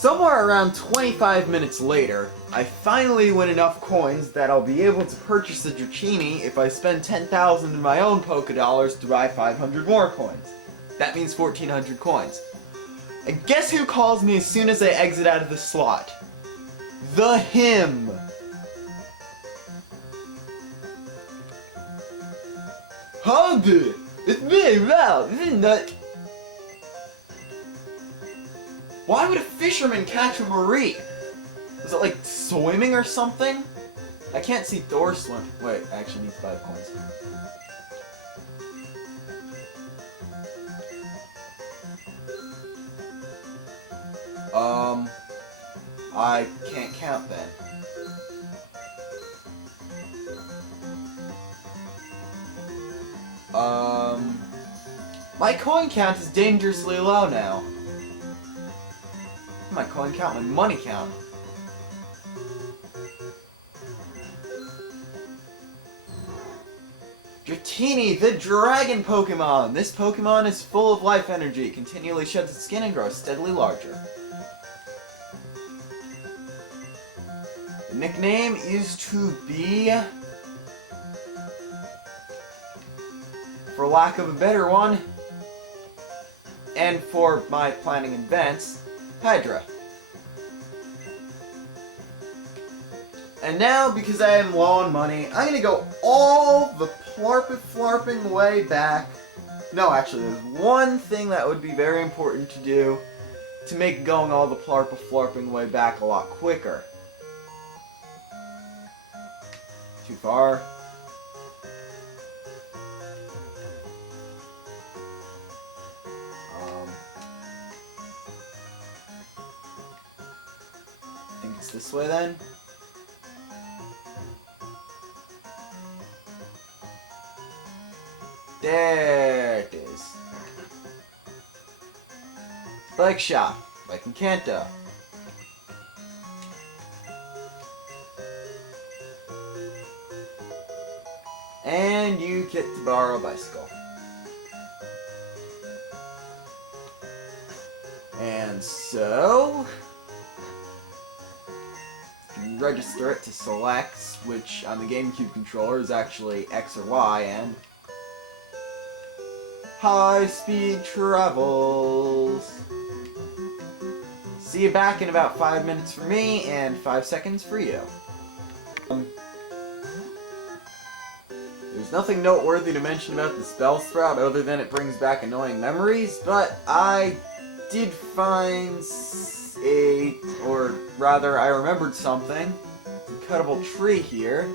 Somewhere around 25 minutes later, I finally win enough coins that I'll be able to purchase the Dratini if I spend 10,000 in my own Poké Dollars to buy 500 more coins. That means 1,400 coins. And guess who calls me as soon as I exit out of the slot? The him! Howdy! It's me, Ralph! Isn't that... Why would a fisherman catch a Marie? Was it like swimming or something? I can't see Thor swim. Wait, I actually need 5 coins. I can't count then. My coin count is dangerously low now. My coin count, my money count. Dratini, the dragon Pokemon! This Pokemon is full of life energy, continually sheds its skin and grows steadily larger. The nickname is to be, for lack of a better one, and for my planning events, Hydra. And now, because I am low on money, I'm gonna go all the flarping way back. No, actually, there's one thing that would be very important to do to make going all the flarping way back a lot quicker. Too far. I think it's this way then. There it is. Bike shop, like in Kanto. And you get to borrow a bicycle. And so, you register it to select, which on the GameCube controller is actually X or Y, and high-speed travels. See you back in about 5 minutes for me, and 5 seconds for you. There's nothing noteworthy to mention about the spell sprout other than it brings back annoying memories, but I did find or rather, I remembered something. A cuttable tree here.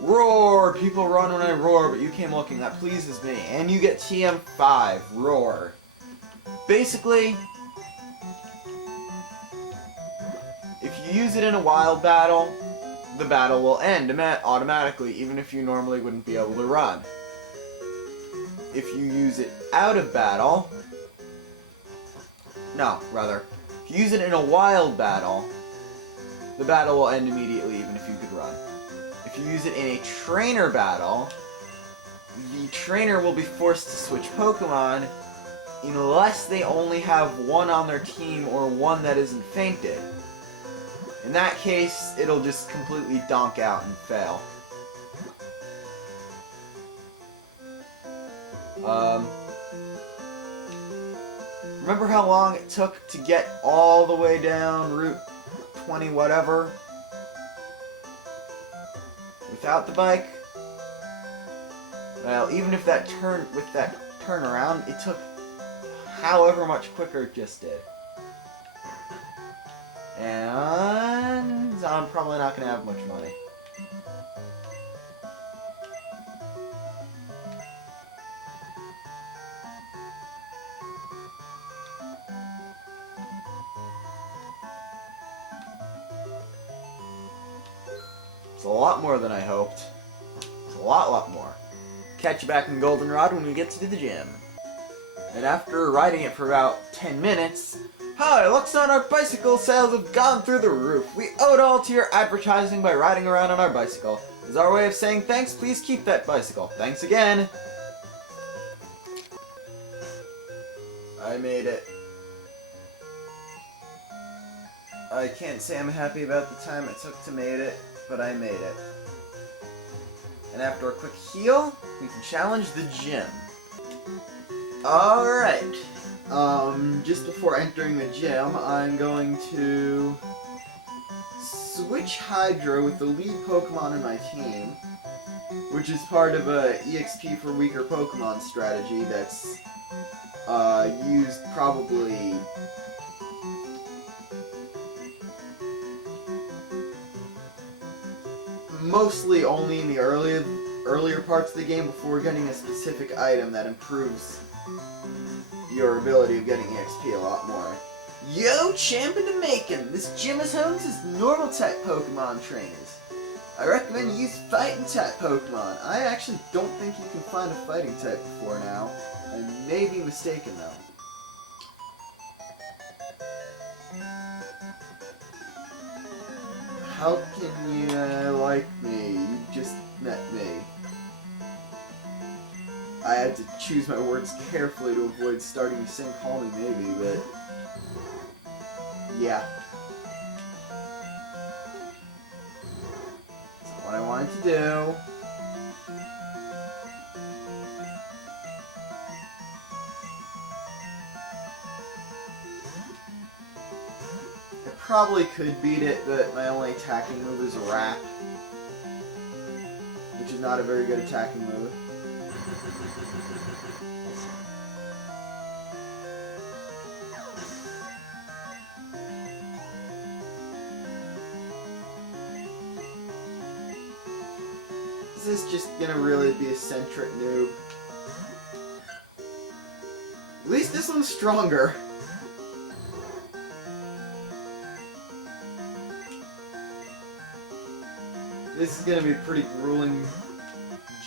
Roar! People run when I roar, but you came looking. That pleases me. And you get TM5. Roar. Basically, if you use it in a wild battle, the battle will end automatically, even if you normally wouldn't be able to run. If you use it out of battle... No, rather. If you use it in a wild battle, the battle will end immediately, even if you could run. If you use it in a trainer battle, the trainer will be forced to switch Pokemon unless they only have one on their team or one that isn't fainted. In that case, it'll just completely donk out and fail. Remember how long it took to get all the way down Route 20 whatever? Without the bike? Well, even if that turnaround, it took however much quicker it just did. And I'm probably not going to have much money. It's a lot more than I hoped. It's a lot more. Catch you back in Goldenrod when we get to the gym. And after riding it for about 10 minutes, hi, Luxinape bicycle sales have gone through the roof. We owe it all to your advertising by riding around on our bicycle. As our way of saying thanks, please keep that bicycle. Thanks again. I made it. I can't say I'm happy about the time it took to make it, but I made it. And after a quick heal, we can challenge the gym. Alright. Just before entering the gym, I'm going to switch Hydro with the lead Pokemon in my team, which is part of a EXP for weaker Pokemon strategy that's used probably mostly only in the earlier parts of the game before getting a specific item that improves your ability of getting EXP a lot more. Yo, champion to Macon! This gym is home to normal type Pokemon trainers. I recommend you use fighting type Pokemon. I actually don't think you can find a fighting type before now. I may be mistaken though. How can you like me? You just met me. I had to choose my words carefully to avoid starting to sing Call Me Maybe, but yeah. That's what I wanted to do. I probably could beat it, but my only attacking move is Wrap, which is not a very good attacking move. Is this just gonna really be a centric noob? At least this one's stronger. This is gonna be a pretty grueling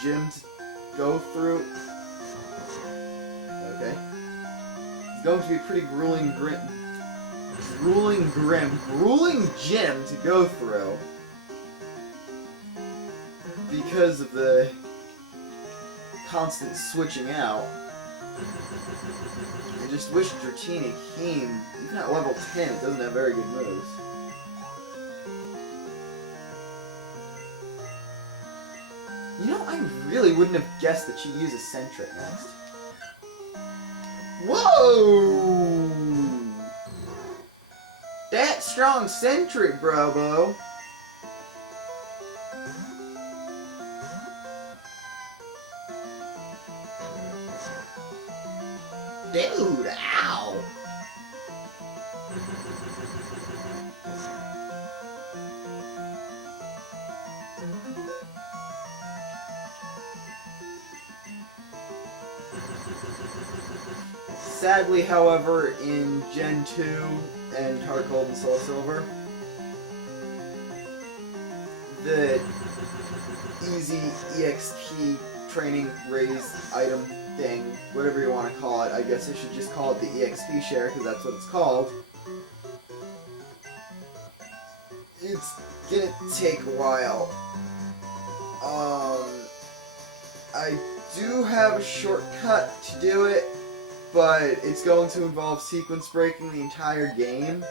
gym to go through. Okay. It's going to be a pretty grueling gym to go through. Because of the constant switching out. I just wish Dratini came, even at level 10, it doesn't have very good moves. You know, I really wouldn't have guessed that she'd use a Sentret next. Whoa! That strong Sentret, Brobo! Dude, ow! Sadly, however, in Gen 2 and Heart Gold and Soul Silver, the easy EXP training raise item thing, whatever you want to call it, I guess I should just call it the EXP share because that's what it's called. It's gonna take a while. I do have a shortcut to do it, but it's going to involve sequence breaking the entire game.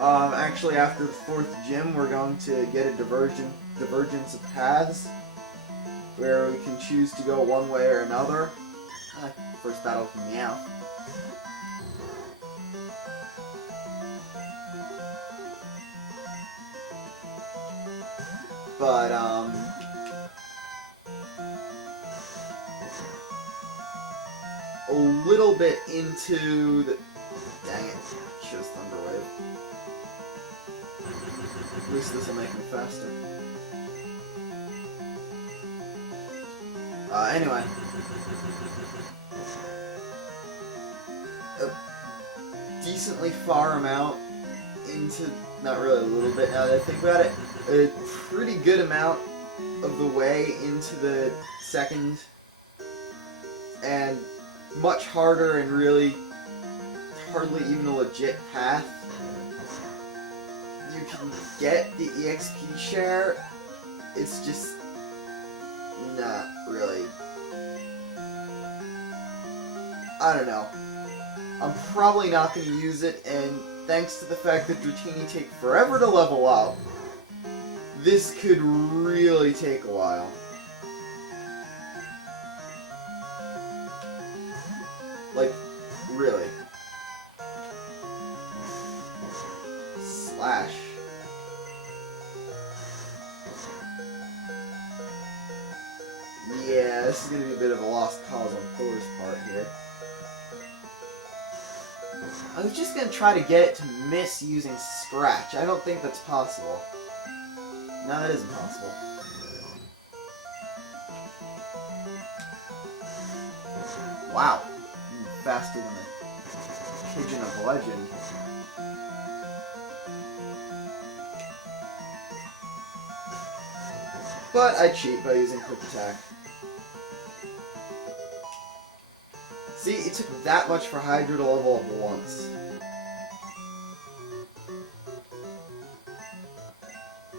Actually, after the 4th gym, we're going to get a divergence of paths, where we can choose to go one way or another. First battle from Meow. But, a little bit into the... Dang it. Chose Thunder Wave. At least this will make me faster. Anyway. A decently far amount into... Not really a little bit now that I think about it. A pretty good amount of the way into the 2nd. And much harder and really hardly even a legit path. You can get the EXP share, it's just not really. I don't know. I'm probably not going to use it, and thanks to the fact that Dratini take forever to level up, this could really take a while. Like, really. Slash. Yeah, this is going to be a bit of a lost cause on Thor's part here. I was just going to try to get it to miss using Scratch. I don't think that's possible. No, that isn't possible. Wow. Faster than a pigeon of legend. But I cheat by using quick attack. See, it took that much for Hydra to level up once.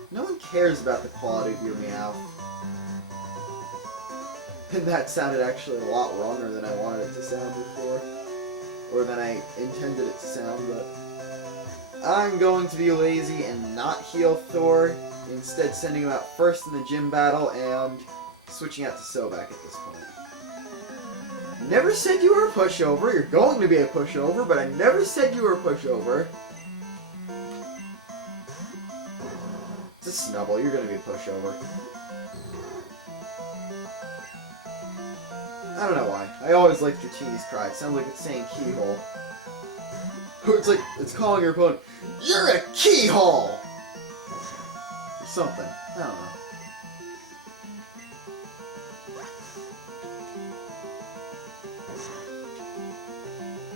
No one cares about the quality of your Meowth. And that sounded actually a lot wronger than I wanted it to sound before. Or than I intended it to sound, but... I'm going to be lazy and not heal Thor, instead sending him out first in the gym battle and switching out to Sobek at this point. Never said you were a pushover. You're going to be a pushover, but I never said you were a pushover. It's a Snubble. You're going to be a pushover. I don't know why. I always liked Dratini's cry. It sounds like it's saying keyhole. It's like, it's calling your opponent, "You're a keyhole!" Or something. I don't know.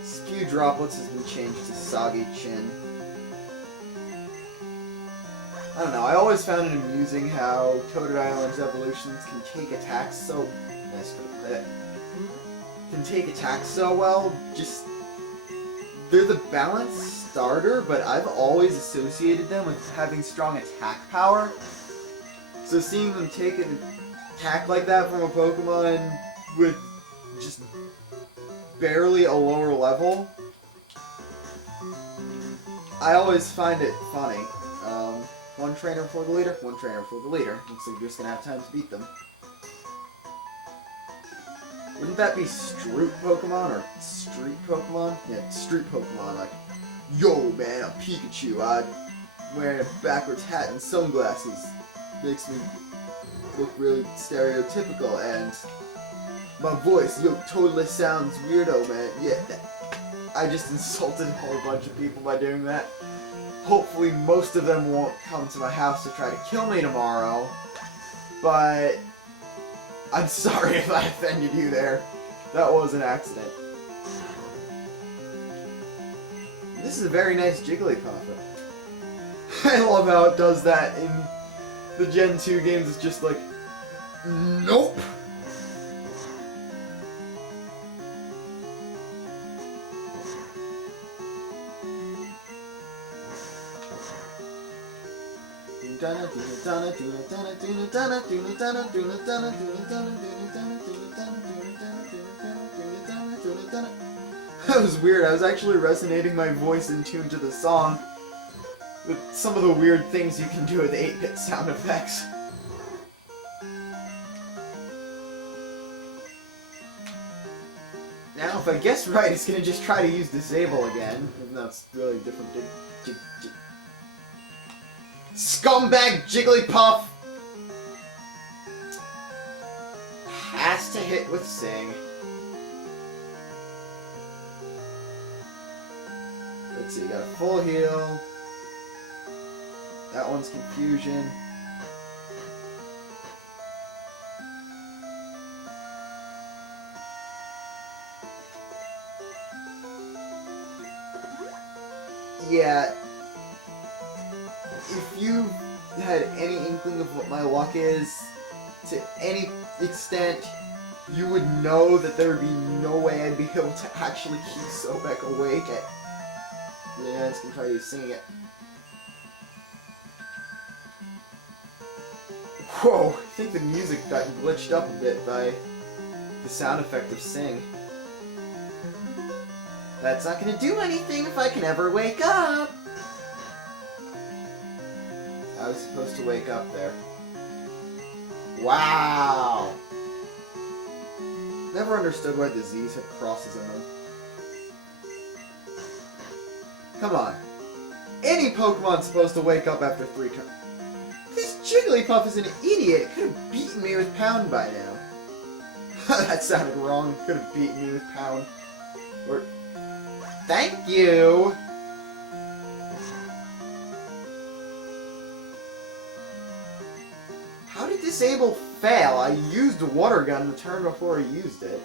Spew Droplets has been changed to Soggy Chin. I don't know, I always found it amusing how Toaded Island's evolutions can take attacks so... Nice for the can take attacks so well, just... They're the balanced starter, but I've always associated them with having strong attack power. So seeing them take an attack like that from a Pokemon with just barely a lower level, I always find it funny. One trainer for the leader, one trainer for the leader. Looks like you're just gonna have time to beat them. Wouldn't that be Stroot Pokemon or Street Pokemon? Yeah, Street Pokemon, like, "Yo man, I'm Pikachu, I'm wearing a backwards hat and sunglasses. Makes me look really stereotypical, and my voice, yo, totally sounds weirdo, man." Yeah, I just insulted a whole bunch of people by doing that. Hopefully most of them won't come to my house to try to kill me tomorrow, but I'm sorry if I offended you there. That was an accident. This is a very nice Jigglypuff. I love how it does that in the Gen 2 games. It's just like, nope. That was weird. I was actually resonating my voice in tune to the song with some of the weird things you can do with 8-bit sound effects. Now, if I guess right, it's gonna just try to use Disable again, even though it's really different. Scumbag Jigglypuff has to hit with Sing. Let's see, got a full heal. That one's Confusion. Yeah. If you had any inkling of what my luck is, to any extent, you would know that there would be no way I'd be able to actually keep Sobek awake. Yeah, I just gonna try singing it. Whoa, I think the music got glitched up a bit by the sound effect of Sing. That's not gonna do anything if I can ever wake up. I was supposed to wake up there. Wow! Never understood why the Z's had crosses in them. Come on. Any Pokemon's supposed to wake up after 3 turns. This Jigglypuff is an idiot. It could have beaten me with Pound by now. That sounded wrong. Could have beaten me with Pound. Or... Thank you! How did Disable fail? I used Water Gun the turn before I used it.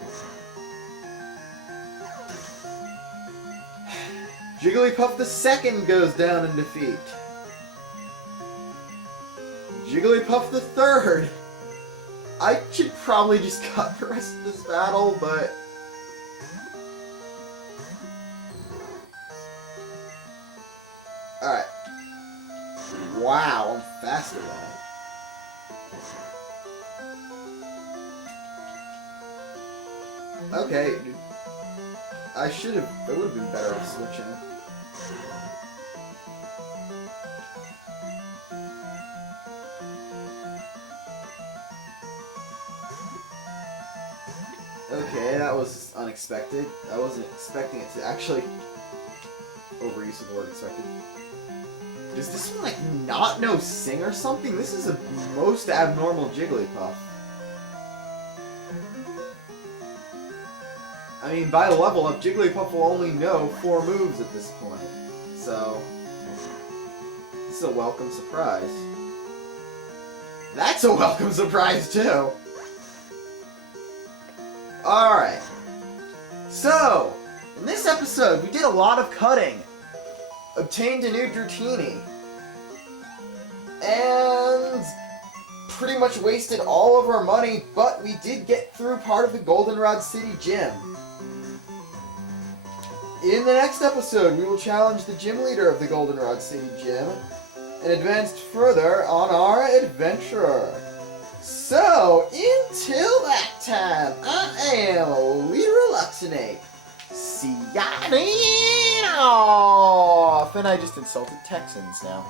Jigglypuff the second goes down in defeat. Jigglypuff the third. I should probably just cut the rest of this battle, but... Alright. Wow, I'm faster than it. Okay. I should have... It would have been better off switching. Okay, that was unexpected. I wasn't expecting it to actually... Overuse of the word expected. Does this one, like, not know Sing or something? This is a most abnormal Jigglypuff. I mean, by level up, Jigglypuff will only know 4 moves at this point. So... This is a welcome surprise. That's a welcome surprise, too! Alright. So, in this episode, we did a lot of cutting. Obtained a new Dratini. And pretty much wasted all of our money, but we did get through part of the Goldenrod City Gym. In the next episode, we will challenge the gym leader of the Goldenrod City Gym and advance further on our adventure. So, until that time, I am LeaderofLuxinape. Signing off! And I just insulted Texans now.